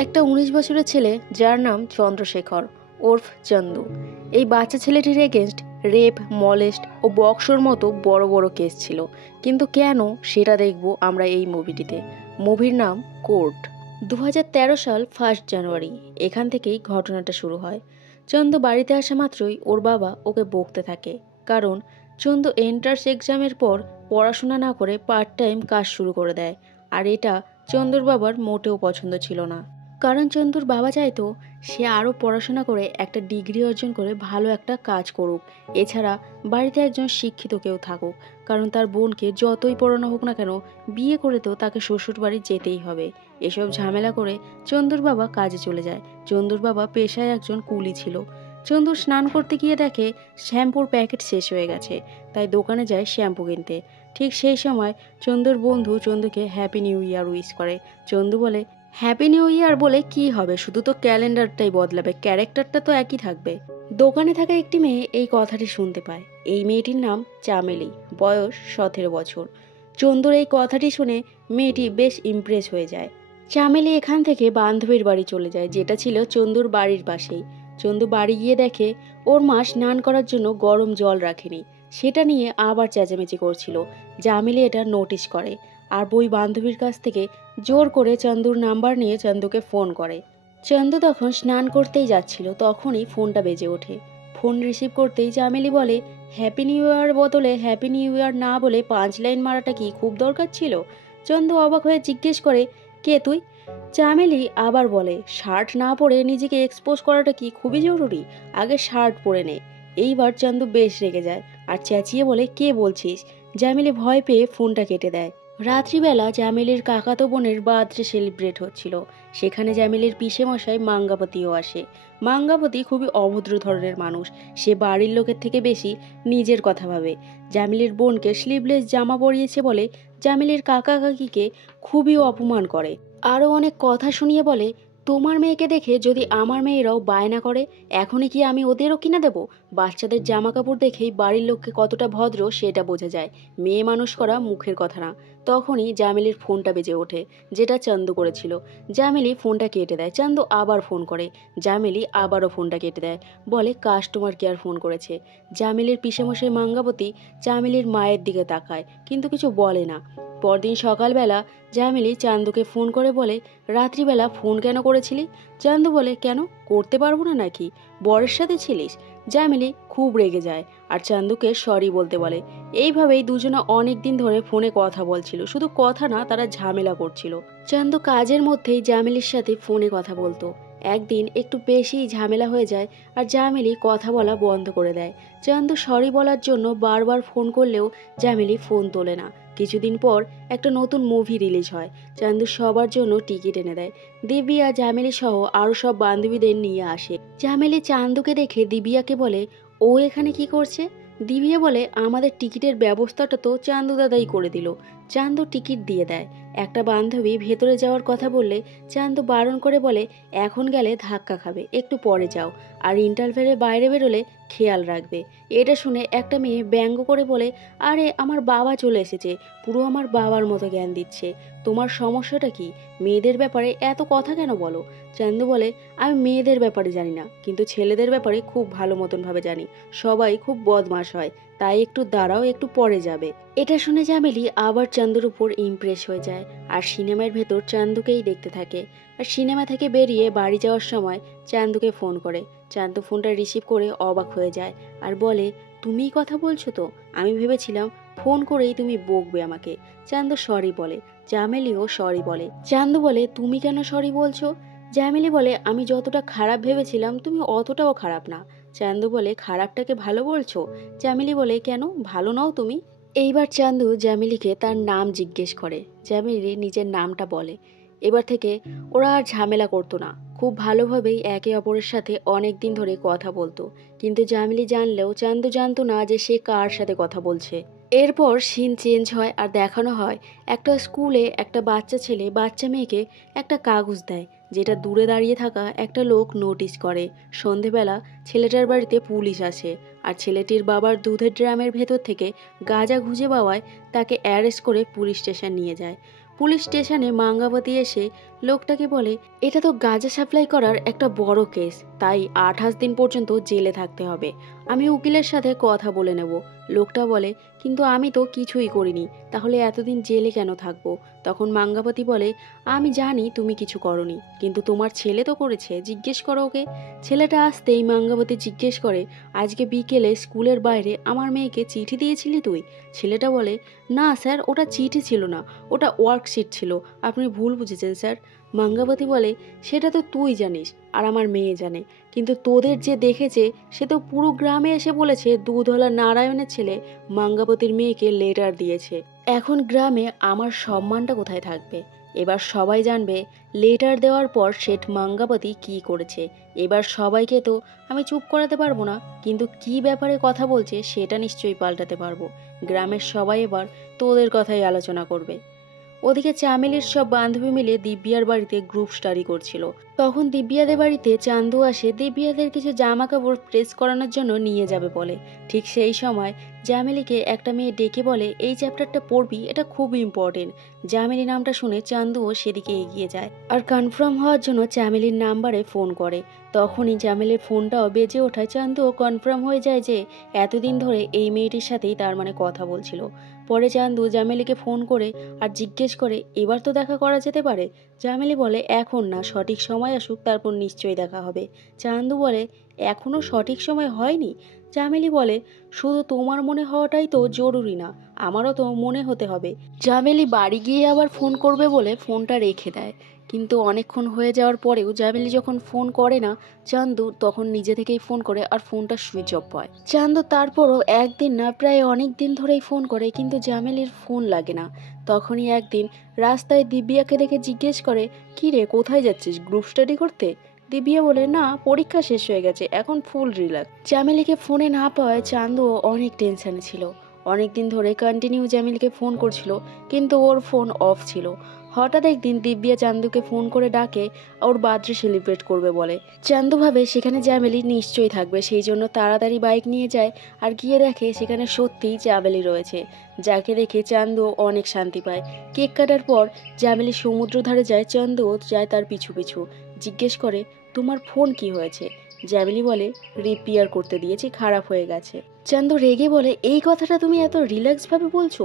একটা ১৯ বছরের ছেলে যার নাম চন্দ্রশেখর ওরফ চন্দু। এই বাচ্চা ছেলেটির এগেনস্ট রেপ, মলেস্ট ও বক্সর মতো বড় বড় কেস ছিল। কিন্তু কেন, সেটা দেখব আমরা এই মুভিটিতে। মুভির নাম কোর্ট। ২০১৩ সাল 1 জানুয়ারি এখান থেকেই ঘটনাটা শুরু হয়। চন্দু বাড়িতে আসা মাত্রই ওর বাবা ওকে বকতে থাকে, কারণ চন্দু এন্ট্রান্স এক্সামের পর পড়াশোনা না করে পার্ট টাইম কাজ শুরু করে দেয়। আর এটা চন্দুর বাবার মোটেও পছন্দ ছিল না, কারণ চন্দুর বাবা চাইতো সে আরও পড়াশোনা করে একটা ডিগ্রি অর্জন করে ভালো একটা কাজ করুক, এছাড়া বাড়িতে একজন শিক্ষিত কেউ থাকুক, কারণ তার বোনকে যতই পড়ানো হোক না কেন বিয়ে করে তো তাকে শ্বশুর বাড়ি যেতেই হবে। এসব ঝামেলা করে চন্দুর বাবা কাজে চলে যায়। চন্দুর বাবা পেশায় একজন কুলি ছিল। চন্দু স্নান করতে গিয়ে দেখে শ্যাম্পুর প্যাকেট শেষ হয়ে গেছে, তাই দোকানে যায় শ্যাম্পু কিনতে। ঠিক সেই সময় চন্দুর বন্ধু চন্দুকে হ্যাপি নিউ ইয়ার উইশ করে। চন্দু বলে, হ্যাপি নিউ ইয়ার বলে কি হবে, শুধু তো ক্যালেন্ডারটাই বদলাবে, ক্যারেক্টারটা তো একই থাকবে। দোকানে থাকা একটি মেয়ে এই কথাটি শুনতে পায়। এই মেয়েটির নাম চামেলি, বয়স 17 বছর। চন্দুর এই কথাটি শুনে মেয়েটি বেশ ইমপ্রেস হয়ে যায়। চামেলি এখান থেকে বান্ধবীর বাড়ি চলে যায়, যেটা ছিল চন্দুর বাড়ির পাশেই। চন্দু বাড়ি গিয়ে দেখে ওর মা স্নান করার জন্য গরম জল রাখেনি। সেটা নিয়ে আবার চেঁচামেচি করছিল। চামেলি এটা নোটিশ করে আর ওই বান্ধবীর কাছ থেকে জোর করে চন্দুর নাম্বার নিয়ে চন্দুকে ফোন করে। চন্দু তখন স্নান করতেই যাচ্ছিল, তখনই ফোনটা বেজে ওঠে। ফোন রিসিভ করতেই চামেলি বলে, হ্যাপি নিউ ইয়ার বদলে হ্যাপি নিউ ইয়ার না বলে 5 লাইন মারাটা কি খুব দরকার ছিল? চন্দু অবাক হয়ে জিজ্ঞেস করে, কে তুই? চামেলি আবার বলে, শার্ট না পরে নিজেকে এক্সপোজ করাটা কি খুবই জরুরি? আগে শার্ট পরে নে। এইবার চন্দু বেশ রেগে যায় আর চেঁচিয়ে বলে, কে বলছিস? চামেলি ভয় পেয়ে ফোনটা কেটে দেয়। রাত্রিবেলা জামিলের কাকাতো বোনের বার্থডে সেলিব্রেট হচ্ছিল। সেখানে জামিলের পিসে মশাই মাঙ্গাপতিও আসে। মাঙ্গাপতি খুবই অভদ্র ধরনের মানুষ। সে বাড়ির লোকের থেকে বেশি নিজের কথা ভাবে। জামিলের বোনকে স্লিভলেস জামা পরিয়েছে বলে জামিলের কাকা কাকিকে খুবই অপমান করে। আরও অনেক কথা শুনিয়ে বলে, তোমার মেয়েকে দেখে যদি আমার মেয়েরাও বায়না করে, এখনই কি আমি ওদেরও কিনা দেব? বাচ্চাদের জামা কাপড় দেখেই বাড়ির লোককে কতটা ভদ্র সেটা বোঝা যায়। মেয়ে মানুষ করা মুখের কথা না। তখনই জামিলির ফোনটা বেজে ওঠে, যেটা চান্দু করেছিল। জামিলি ফোনটা কেটে দেয়। চান্দু আবার ফোন করে। জামিলি আবারও ফোনটা কেটে দেয়, বলে কাস্টমার কেয়ার ফোন করেছে। জামিলির পিসেমশাই মাঙ্গাবতী জামিলির মায়ের দিকে তাকায়, কিন্তু কিছু বলে না। পরদিন সকালবেলা জামিলি চান্দুকে ফোন করে বলে, রাত্রিবেলা ফোন কেন করেছিলি? চান্দু বলে, কেন, করতে পারবো না নাকি? বরের সাথে ছিলিস? জামিলি খুব রেগে যায় আর চান্দুকে সরি বলতে বলে। এইভাবেই দুজনে অনেক দিন ধরে ফোনে কথা বলছিল। শুধু কথা না, তারা ঝামেলা করছিল। চান্দু কাজের মধ্যেই জামিলির সাথে ফোনে কথা বলতো। একদিন একটু বেশি ঝামেলা হয়ে যায় আর জামিলি কথা বলা বন্ধ করে দেয়। চান্দু সরি বলার জন্য বারবার ফোন করলেও জামিলি ফোন তোলে না। কিছুদিন পর একটা নতুন মুভি রিলিজ হয়। চান্দু সবার জন্য টিকিট এনে দেয়। দিব্যা, জামিলি সহ আরও সব বান্ধবীদের নিয়ে আসে। জামিলি চান্দুকে দেখে দিব্যাকে বলে, ও এখানে কি করছে? দিব্যা বলে, আমাদের টিকিটের ব্যবস্থাটা তো চান্দু দাদাই করে দিল। চান্দু টিকিট দিয়ে দেয়। একটা বান্ধবী ভেতরে যাওয়ার কথা বললে চান্দু বারণ করে বলে, এখন গেলে ধাক্কা খাবে, একটু পরে যাও, আর ইন্টারভেলের বাইরে বেরোলে খেয়াল রাখবে। এটা শুনে একটা মেয়ে ব্যঙ্গ করে বলে, আরে আমার বাবা চলে এসেছে, পুরো আমার বাবার মতো জ্ঞান দিচ্ছে। তোমার সমস্যাটা কি? মেয়েদের ব্যাপারে এত কথা কেন বলো? চান্দু বলে, আমি মেয়েদের ব্যাপারে জানি না, কিন্তু ছেলেদের ব্যাপারে খুব ভালো মতন ভাবে জানি। সবাই খুব বদমাশ হয়, তাই একটু দাঁড়াও, একটু পরে যাবে। এটা শুনে জামিলি আবার চান্দুর উপর ইমপ্রেস হয়ে যায় আর সিনেমার ভেতর চান্দুকেই দেখতে থাকে। আর সিনেমা থেকে বেরিয়ে বাড়ি যাওয়ার সময় চান্দুকে ফোন করে। চান্দু ফোনটা রিসিভ করে অবাক হয়ে যায় আর বলে, তুমিই কথা বলছো তো? আমি ভেবেছিলাম ফোন করেই তুমি বকবে আমাকে। চান্দু সরি বলে। জামিলিও সরি বলে। চান্দু বলে, তুমি কেন সরি বলছো? জামিলি বলে, আমি যতটা খারাপ ভেবেছিলাম তুমি অতটাও খারাপ না। চান্দু বলে, খারাপটাকে ভালো বলছো? জামিলি বলে, কেন, ভালো নাও তুমি? এইবার চান্দু জামিলিকে তার নাম জিজ্ঞেস করে। জামিলি নিজের নামটা বলে। এবার থেকে ওরা আর ঝামেলা করতো না। খুব ভালোভাবেই একে অপরের সাথে অনেক দিন ধরে কথা বলতো। কিন্তু জামিলি জানলেও চান্দু জানতো না যে সে কার সাথে কথা বলছে। এরপর সিন চেঞ্জ হয় আর দেখানো হয় একটা স্কুলে একটা বাচ্চা ছেলে বাচ্চা মেয়েকে একটা কাগজ দেয়, যেটা দূরে দাঁড়িয়ে থাকা একটা লোক নোটিস করে। সন্ধেবেলা ছেলেটার বাড়িতে পুলিশ আসে আর ছেলেটির বাবার দুধের ড্রামের ভেতর থেকে গাঁজা খুঁজে পাওয়ায় তাকে অ্যারেস্ট করে পুলিশ স্টেশন নিয়ে যায়। পুলিশ স্টেশনে মাঙ্গাবতী এসে লোকটাকে বলে, এটা তো গাঁজা সাপ্লাই করার একটা বড় কেস, তাই 28 দিন পর্যন্ত জেলে থাকতে হবে। আমি উকিলের সাথে কথা বলে নেব। লোকটা বলে, কিন্তু আমি তো কিছুই করিনি, তাহলে এতদিন জেলে কেন থাকবো? তখন মাঙ্গাপতি বলে, আমি জানি তুমি কিছু করনি, কিন্তু তোমার ছেলে তো করেছে, জিজ্ঞেস করো ওকে। ছেলেটা আসতেই মাঙ্গাপতি জিজ্ঞেস করে, আজকে বিকেলে স্কুলের বাইরে আমার মেয়েকে চিঠি দিয়েছিলি তুই? ছেলেটা বলে, না স্যার, ওটা চিঠি ছিল না, ওটা ওয়ার্কশিট ছিল, আপনি ভুল বুঝেছেন স্যার। মাঙ্গাপতি বলে, সেটা তো তুই জানিস আর আমার মেয়ে জানে, কিন্তু তোদের যে দেখেছে সে তো পুরো গ্রামে এসে বলেছে দুধওয়ালা নারায়ণের ছেলে মাঙ্গাপতির মেয়েকে লেটার দিয়েছে। এখন গ্রামে আমার সম্মানটা কোথায় থাকবে? এবার সবাই জানবে লেটার দেওয়ার পর শেঠ মাঙ্গাপতি কি করেছে। এবার সবাইকে তো আমি চুপ করাতে পারবো না, কিন্তু কি ব্যাপারে কথা বলছে সেটা নিশ্চয়ই পাল্টাতে পারবো। গ্রামের সবাই এবার তোদের কথাই আলোচনা করবে। ওদিকে চামেলির সব বান্ধবী মিলে দিব্যার বাড়িতে গ্রুপ স্টাডি করছিল। তখন দিব্যাদের বাড়িতে চান্দু আসে দিব্যাদের কিছু জামা কাপড় প্রেস করানোর জন্য নিয়ে যাবে বলে। ঠিক সেই সময় জামেলিকে একটা মেয়ে ডেকে বলে, এই চ্যাপ্টারটা পড়বি, এটা খুব ইম্পর্টেন্ট। জামেলি নামটা শুনে চান্দুও সেদিকে এগিয়ে যায় আর কনফার্ম হওয়ার জন্য চামেলির নাম্বারে ফোন করে। তখনই জামেলির ফোনটাও বেজে ওঠায় চান্দুও কনফার্ম হয়ে যায় যে এতদিন ধরে এই মেয়েটির সাথেই তার মানে কথা বলছিল। পরে চান্দু জামেলিকে ফোন করে আর জিজ্ঞেস করে, এবার তো দেখা করা যেতে পারে? জামেলি বলে, এখন না, সঠিক সময় আসুক, তারপর নিশ্চয়ই দেখা হবে। চান্দু বলে, এখনো সঠিক সময় হয়নি? জামেলি বলে, শুধু তোমার মনে হওয়াটাই তো জরুরি না, আমারও তো মনে হতে হবে। জামেলি বাড়ি গিয়ে আবার ফোন করবে বলে ফোনটা রেখে দেয়। কিন্তু অনেকক্ষণ হয়ে যাওয়ার পরেও জামেলি যখন ফোন করে না, চান্দু তখন নিজে থেকেই ফোন করে আর ফোনটা সুইচ অফ হয়। চান্দু তারপরও একদিন না, প্রায় অনেক দিন ধরেই ফোন করে, কিন্তু জামেলির ফোন লাগে না। তখনই একদিন রাস্তায় দিব্যাকে দেখে জিজ্ঞেস করে, কি রে, কোথায় যাচ্ছিস, গ্রুপ স্টাডি করতে? দিব্যা বলে, না, পরীক্ষা শেষ হয়ে গেছে, এখন ফুল রিল্যাক্স। জামেলিকে ফোনে না পাওয়ায় চান্দুও অনেক টেনশনে ছিল। অনেকদিন ধরে কন্টিনিউ জামিলকে ফোন করছিল, কিন্তু ওর ফোন অফ ছিল। হঠাৎ একদিন দিব্যা চান্দুকে ফোন করে ডাকে ওর বার্থডে সেলিব্রেট করবে বলে। চান্দু ভাবে সেখানে জামেলি নিশ্চয়ই থাকবে, সেই জন্য তাড়াতাড়ি বাইক নিয়ে যায় আর গিয়ে দেখে সেখানে সত্যিই জামেলি রয়েছে, যাকে দেখে চান্দু অনেক শান্তি পায়। কেক কাটার পর জামেলি সমুদ্র ধারে যায়, চান্দুও যায় তার পিছু পিছু। জিজ্ঞেস করে, তোমার ফোন কি হয়েছে? জামেলি বলে, রিপেয়ার করতে দিয়েছি, খারাপ হয়ে গেছে। চান্দু রেগে বলে, এই কথাটা তুমি এত রিল্যাক্সভাবে বলছো?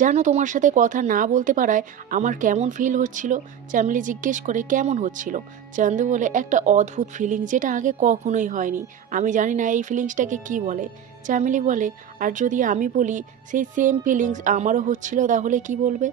জানো তোমার সাথে কথা না বলতে পারায় আমার কেমন ফিল হচ্ছিল? চামেলি জিজ্ঞেস করে, কেমন হচ্ছিল? চান্দু বলে, একটা অদ্ভুত ফিলিং, যেটা আগে কখনোই হয়নি। আমি জানি না এই ফিলিংসটাকে কি বলে। চামেলি বলে, আর যদি আমি বলি সেই সেম ফিলিংস আমারও হচ্ছিল, তাহলে কি বলবে?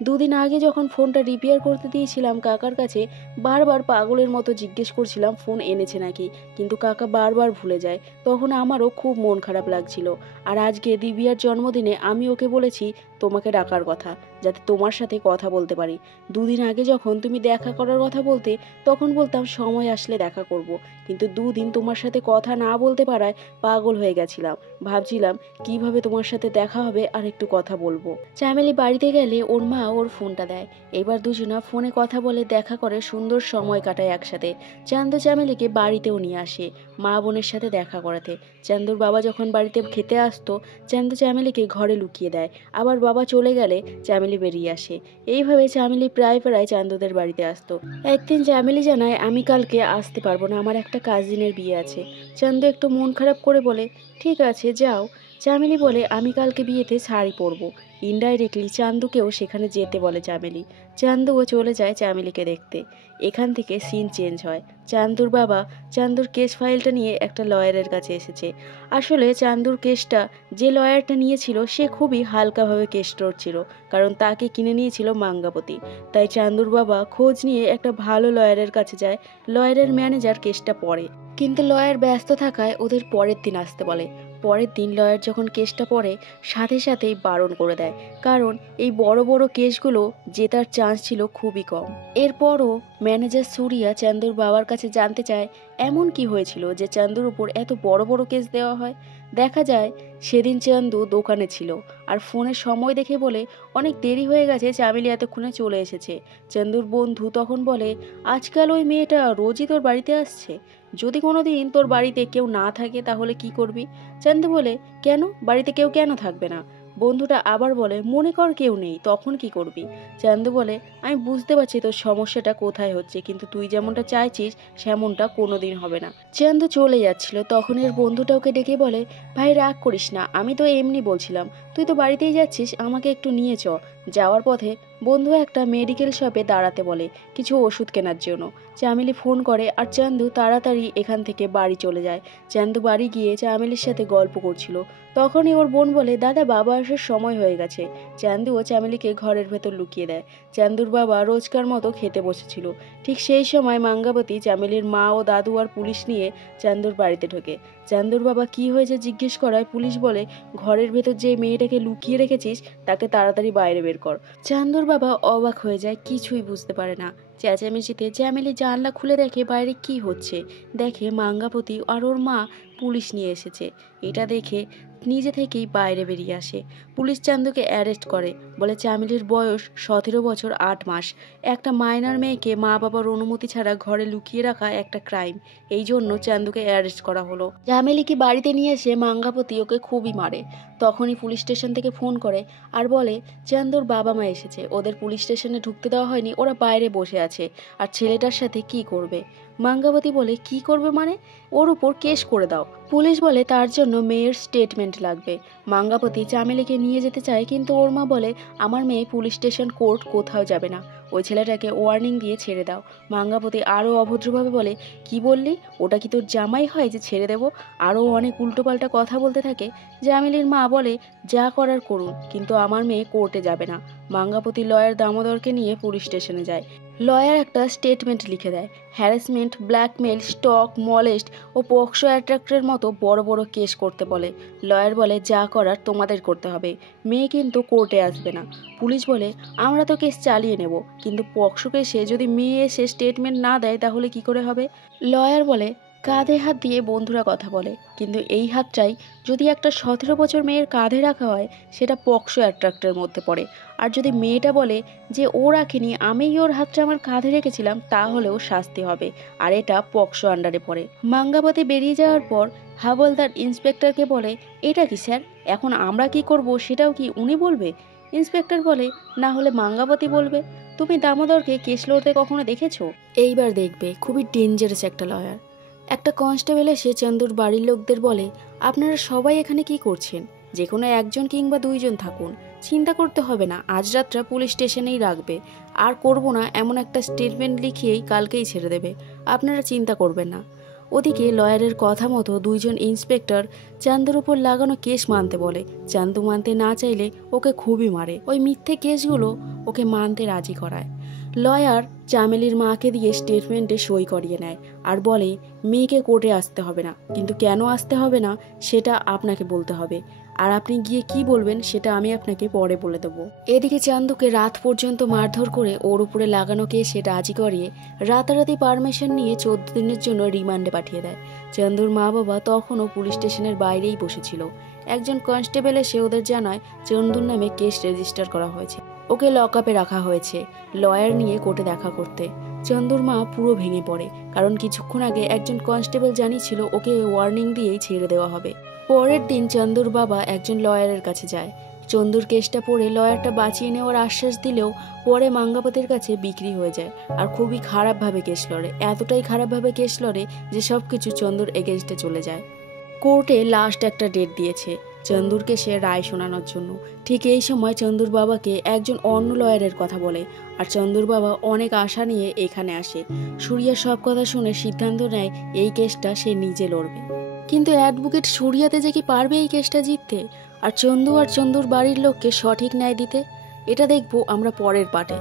দুদিন আগে যখন ফোনটা রিপেয়ার করতে দিয়েছিলাম কাকার কাছে, বারবার পাগলের মতো জিজ্ঞেস করছিলাম ফোন এনেছে নাকি, কিন্তু কাকা বারবার ভুলে যায়। তখন আমারও খুব মন খারাপ লাগছিল। আর আজকে দিব্যার জন্মদিনে আমি ওকে বলেছি তোমাকে ডাকার কথা, যাতে তোমার সাথে কথা বলতে পারি। দুদিন আগে যখন তুমি দেখা করার কথা বলতে, তখন বলতাম সময় আসলে দেখা করব, কিন্তু দুদিন তোমার সাথে কথা না বলতে পারায় পাগল হয়ে গেছিলাম। ভাবছিলাম কিভাবে তোমার সাথে দেখা হবে আর একটু কথা বলবো। চামেলি বাড়িতে গেলে ওর মা ওর ফোনটা দেয়। এবার দুজনা ফোনে কথা বলে, দেখা করে, সুন্দর সময় কাটায় একসাথে। চান্দু চামেলিকে বাড়িতেও নিয়ে আসে মা বোনের সাথে দেখা করাতে। চান্দুর বাবা যখন বাড়িতে খেতে আসতো, চান্দু চামেলিকে ঘরে লুকিয়ে দেয়। আবার বাবা চলে গেলে চামেলি বেরিয়ে আসে। এইভাবে চামেলি প্রায় প্রায় চান্দুদের বাড়িতে আসতো। একদিন চামেলি জানায়, আমি কালকে আসতে পারবো না, আমার একটা কাজিনের বিয়ে আছে। চান্দু একটু মন খারাপ করে বলে, ঠিক আছে যাও। চামেলি বলে, আমি কালকে বিয়েতে শাড়ি পরবো। ইনডাইরেক্টলি চান্দুকেও সেখানে যেতে বলে চামেলি। চান্দুও চলে যায় চামেলিকে দেখতে। এখান থেকে সিন চেঞ্জ হয়। চান্দুর বাবা চান্দুর কেস ফাইলটা নিয়ে একটা লয়ারের কাছে এসেছে। আসলে চান্দুর কেসটা যে লয়ারটা নিয়েছিল সে খুবই হালকাভাবে কেস লড়ছিল, কারণ তাকে কিনে নিয়েছিল মাঙ্গাপতি। তাই চান্দুর বাবা খোঁজ নিয়ে একটা ভালো লয়ারের কাছে যায়। লয়ারের ম্যানেজার কেসটা পড়ে, কিন্তু লয়ার ব্যস্ত থাকায় ওদের পরের দিন আসতে বলে। পরের দিন লয়ার যখন কেসটা পড়ে, সাথে সাথেই বারণ করে দেয়, কারণ এই বড় বড় কেসগুলো জেতার চান্স ছিল খুবই কম। এরপরও ম্যানেজার সুরিয়া চান্দুর বাবার কাছে জানতে চায় এমন কি হয়েছিল যে চান্দুর উপর এত বড় বড় কেস দেওয়া হয়। দেখা যায় সেদিন চান্দু দোকানে ছিল আর ফোনের সময় দেখে বলে, অনেক দেরি হয়ে গেছে, চামেলি এতক্ষণে চলে এসেছে। চান্দুর বন্ধু তখন বলে, আজকাল ওই মেয়েটা রোজই তোর বাড়িতে আসছে, যদি কোনো দিন তোর বাড়িতে কেউ না থাকে তাহলে কি করবি? চান্দু বলে, কেন, বাড়িতে কেউ কেন থাকবে না? বন্ধুটা আবার বলে, মনে কর কেউ নেই, তখন কি করবি? চান্দু বলে, আমি বুঝতে পারছি তোর সমস্যাটা কোথায় হচ্ছে, কিন্তু তুই যেমনটা চাইছিস সেমনটা কোনোদিন হবে না। চান্দু চলে যাচ্ছিল, তখন এর বন্ধুটা ওকে ডেকে বলে, ভাই রাগ করিস না, আমি তো এমনি বলছিলাম, তুই তো বাড়িতেই যাচ্ছিস, আমাকে একটু নিয়ে চ। যাওয়ার পথে বন্ধু একটা মেডিকেল শপে দাঁড়াতে বলে কিছু ওষুধ কেনার জন্য। চামেলি ফোন করে আর চান্দু তাড়াতাড়ি এখান থেকে বাড়ি চলে যায়। চান্দু বাড়ি গিয়ে চামেলির সাথে গল্প করছিল, তখনই ওর বোন বলে, দাদা বাবা আসার সময় হয়ে গেছে। চান্দু ও চামেলিকে ঘরের ভেতর লুকিয়ে দেয়। চান্দুর বাবা রোজকার মতো খেতে বসেছিল। ঠিক সেই সময় মাঙ্গাবতী, চামেলির মা ও দাদু আর পুলিশ নিয়ে চান্দুর বাড়িতে ঢোকে। চান্দুর বাবা কি হয়েছে জিজ্ঞেস করায় পুলিশ বলে, ঘরের ভেতর যে মেয়েটাকে লুকিয়ে রেখেছিস তাকে তাড়াতাড়ি বাইরে বের কর। চান্দুর বাবা অবাক হয়ে যায়, কিছুই বুঝতে পারে না। চেঁচামেচিতে চামেলি জানলা খুলে দেখে বাইরে কি হচ্ছে। দেখে মাঙ্গাপতি আর ওর মা পুলিশ নিয়ে এসেছে। এটা দেখে নিজে থেকেই বাইরে বেরিয়ে আসে। পুলিশ চান্দুকে অ্যারেস্ট করে, বলে চামেলির বয়স 17 বছর 8 মাস। একটা মাইনর মেয়েকে মা বাবার অনুমতি ছাড়া ঘরে লুকিয়ে রাখা একটা ক্রাইম, এই জন্য চান্দুকে অ্যারেস্ট করা হলো। চামেলিকে বাড়িতে নিয়ে এসে মাঙ্গাপতি ওকে খুবই মারে। তখনই পুলিশ স্টেশন থেকে ফোন করে আর বলে, চান্দুর বাবা মা এসেছে, ওদের পুলিশ স্টেশনে ঢুকতে দেওয়া হয়নি, ওরা বাইরে বসে আছে, আর ছেলেটার সাথে কি করবে? মাঙ্গাবতী বলে, কি করবে মানে? ওর উপর কেস করে দাও। পুলিশ বলে তার জন্য মেয়ের স্টেটমেন্ট লাগবে। মাঙ্গাপতি চামেলিকে নিয়ে যেতে চায়, কিন্তু ওর মা বলে, আমার মেয়ে পুলিশ স্টেশন কোর্ট কোথাও যাবে না, ওই ছেলেটাকে ওয়ার্নিং দিয়ে ছেড়ে দাও। মাঙ্গাপতি আরও অভদ্রভাবে বলে, কি বললি? ওটা কি তোর জামাই হয় যে ছেড়ে দেবো? আরও অনেক উল্টোপাল্টা কথা বলতে থাকে। চামেলির মা বলে, যা করার করুন, কিন্তু আমার মেয়ে কোর্টে যাবে না। মাঙ্গাপতি লয়ার দামোদরকে নিয়ে পুলিশ স্টেশনে যায়। লয়ার একটা স্টেটমেন্ট লিখে দেয়। হ্যারাসমেন্ট, ব্ল্যাকমেল, স্টক, মলেস্ট ও পক্সো অ্যাট্রাক্টের মতো বড় বড় কেস করতে বলে। লয়ার বলে, যা করার তোমাদের করতে হবে, মেয়ে কিন্তু কোর্টে আসবে না। পুলিশ বলে, আমরা তো কেস চালিয়ে নেব, কিন্তু পক্সো কেসে যদি মেয়ে এসে স্টেটমেন্ট না দেয় তাহলে কি করে হবে? লয়ার বলে, কাঁধে হাত দিয়ে বন্ধুরা কথা বলে, কিন্তু এই হাতটাই যদি একটা 17 বছর মেয়ের কাঁধে রাখা হয় সেটা পক্সো অ্যাট্রাক্টের মধ্যে পড়ে। আর যদি মেয়েটা বলে যে ও রাখেনি, আমিই ওর হাতটা আমার কাঁধে রেখেছিলাম, তাহলেও শাস্তি হবে, আর এটা পক্সো আন্ডারে পড়ে। মাঙ্গাবতী বেরিয়ে যাওয়ার পর হাবলদার ইন্সপেক্টরকে বলে, এটা কি স্যার, এখন আমরা কি করব সেটাও কি উনি বলবে? ইন্সপেক্টর বলে, না হলে মাঙ্গাবতী বলবে। তুমি দামোদরকে কেস লড়তে কখনো দেখেছো? এইবার দেখবে, খুবই ডেঞ্জারাস একটা লয়ার। একটা কনস্টেবল এসে চান্দুর বাড়ির লোকদের বলে, আপনারা সবাই এখানে কি করছেন? যে কোনো একজন কিংবা 2 জন থাকুন, চিন্তা করতে হবে না, আজ রাতটা পুলিশ স্টেশনেই রাখবে, আর করব না এমন একটা স্টেটমেন্ট লিখিয়েই কালকেই ছেড়ে দেবে, আপনারা চিন্তা করবেন না। ওদিকে লয়ারের কথা মতো 2 জন ইন্সপেক্টর চান্দুর উপর লাগানো কেস মানতে বলে। চান্দু মানতে না চাইলে ওকে খুবই মারে, ওই মিথ্যে কেসগুলো ওকে মানতে রাজি করায়। লয়ার চামেলির মাকে দিয়ে স্টেটমেন্টে সই করিয়ে নেয় আর বলে, মেয়েকে কোর্টে আসতে হবে না, কিন্তু কেন আসতে হবে না সেটা আপনাকে বলতে হবে, আর আপনি গিয়ে কি বলবেন সেটা আমি আপনাকে পরে বলে দেবো। এদিকে চান্দুকে রাত পর্যন্ত মারধর করে ওর উপরে লাগানো কেসে রাজি করিয়ে রাতারাতি পারমিশন নিয়ে 14 দিনের জন্য রিমান্ডে পাঠিয়ে দেয়। চান্দুর মা বাবা তখনও পুলিশ স্টেশনের বাইরেই বসেছিল। একজন কনস্টেবল এসে ওদের জানায় চন্দুর নামে কেস রেজিস্টার করা হয়েছে, ওকে লকআপে রাখা হয়েছে লয়ার নিয়ে কোর্টে দেখা করতে। চন্দুর মা পুরো ভেঙে পড়ে, কারণ কিছুক্ষণ আগে একজন কনস্টেবল জানিয়েছিল ওকে ওয়ার্নিং দিয়েই ছেড়ে দেওয়া হবে। পরের দিন চন্দুর বাবা একজন লয়ারের কাছে যায়। চন্দুর কেসটা পড়ে লয়ারটা বাঁচিয়ে নেওয়ার আশ্বাস দিলেও পরে মাঙ্গাপতির কাছে বিক্রি হয়ে যায় আর খুবই খারাপভাবে কেস লড়ে, এতটাই খারাপভাবে কেস লড়ে যে সব কিছু চন্দুর এগেনস্টে চলে যায়। কোর্টে লাস্ট একটা ডেট দিয়েছে চন্দুর কেসে রায় শোনানোর জন্য। ঠিক এই সময় চন্দুর বাবাকে একজন অন্য লয়ারের কথা বলে, আর চন্দুর বাবা অনেক আশা নিয়ে এখানে আসে। সুরিয়া সব কথা শুনে সিদ্ধান্ত নেয় এই কেসটা সে নিজে লড়বে। কিন্তু অ্যাডভোকেট সুরিয়াতে যে কি পারবে এই কেসটা জিততে, আর চন্দু আর চন্দুর বাড়ির লোককে সঠিক ন্যায় দিতে? এটা দেখবো আমরা পরের পার্টে।